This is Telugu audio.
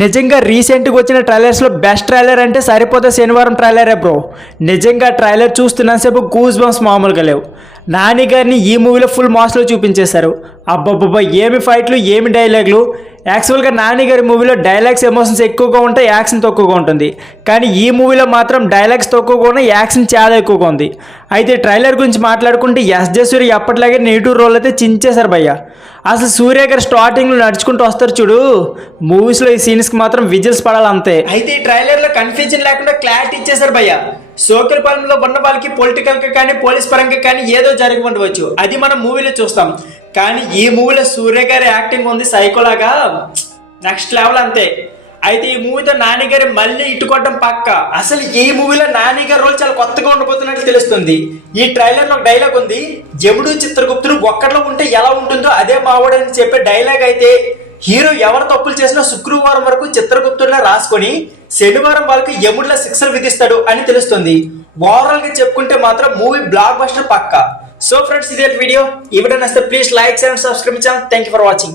నిజంగా రీసెంట్గా వచ్చిన ట్రైలర్స్లో బెస్ట్ ట్రైలర్ అంటే సరిపోతే శనివారం ట్రైలరే బ్రో. నిజంగా ట్రైలర్ చూస్తున్నంతసేపు గూస్ బంప్స్ మామూలుగా లేవు. నాని గారిని ఈ మూవీలో ఫుల్ మాస్లో చూపించేశారు. అబ్బబ్బబ్బా, ఏమి ఫైట్లు, ఏమి డైలాగులు. యాక్చువల్గా నాని గారి మూవీలో డైలాగ్స్ ఎమోషన్స్ ఎక్కువగా ఉంటాయి, యాక్షన్ తక్కువగా ఉంటుంది. కానీ ఈ మూవీలో మాత్రం డైలాగ్స్ తక్కువగా ఉన్నాయి, యాక్షన్ చాలా ఎక్కువగా ఉంది. అయితే ట్రైలర్ గురించి మాట్లాడుకుంటే ఎస్.జే. సూర్య ఎప్పటిలాగే నెగిటివ్ రోల్ అయితే చించేశారు భయ్య. అసలు సూర్య గారు స్టార్టింగ్లో నడుచుకుంటూ వస్తారు చూడు, మూవీస్లో ఈ సీన్స్కి మాత్రం విజిల్స్ పడాలి అంతే. అయితే ఈ ట్రైలర్లో కన్ఫ్యూజన్ లేకుండా క్లారిటీ ఇచ్చేశారు భయ్య. సోకిలపాలెంలో ఉన్న వాళ్ళకి పొలిటికల్గా కానీ పోలీస్ పరంగా కానీ ఏదో జరిగి ఉండవచ్చు, అది మనం మూవీలో చూస్తాం. కానీ ఈ మూవీలో సూర్య గారి యాక్టింగ్ ఉంది సైకోలాగా నెక్స్ట్ లెవెల్ అంతే. అయితే ఈ మూవీతో నాని గారి మళ్ళీ ఇట్టుకోవడం పక్క. అసలు ఈ మూవీలో నాని గారి రోల్ చాలా కొత్తగా ఉండబోతున్నట్లు తెలుస్తుంది. ఈ ట్రైలర్ లో ఒక డైలాగ్ ఉంది, జముడు చిత్రగుప్తుడు ఒక్కట్లో ఉంటే ఎలా ఉంటుందో అదే మావాడు అని చెప్పే డైలాగ్. అయితే హీరో ఎవరు తప్పులు చేసినా శుక్రవారం వరకు చిత్రగుప్తుడిలా రాసుకొని శనివారం వాళ్ళకి యముడిలా శిక్షలు విధిస్తాడు అని తెలుస్తుంది. ఓవరాల్ గా చెప్పుకుంటే మాత్రం మూవీ బ్లాక్ బస్టర్ పక్క. సో ఫ్రెండ్స్, ఇదే వీడియో. ఈ వీడియో నచ్చితే please like and subscribe channel. Thank you for watching.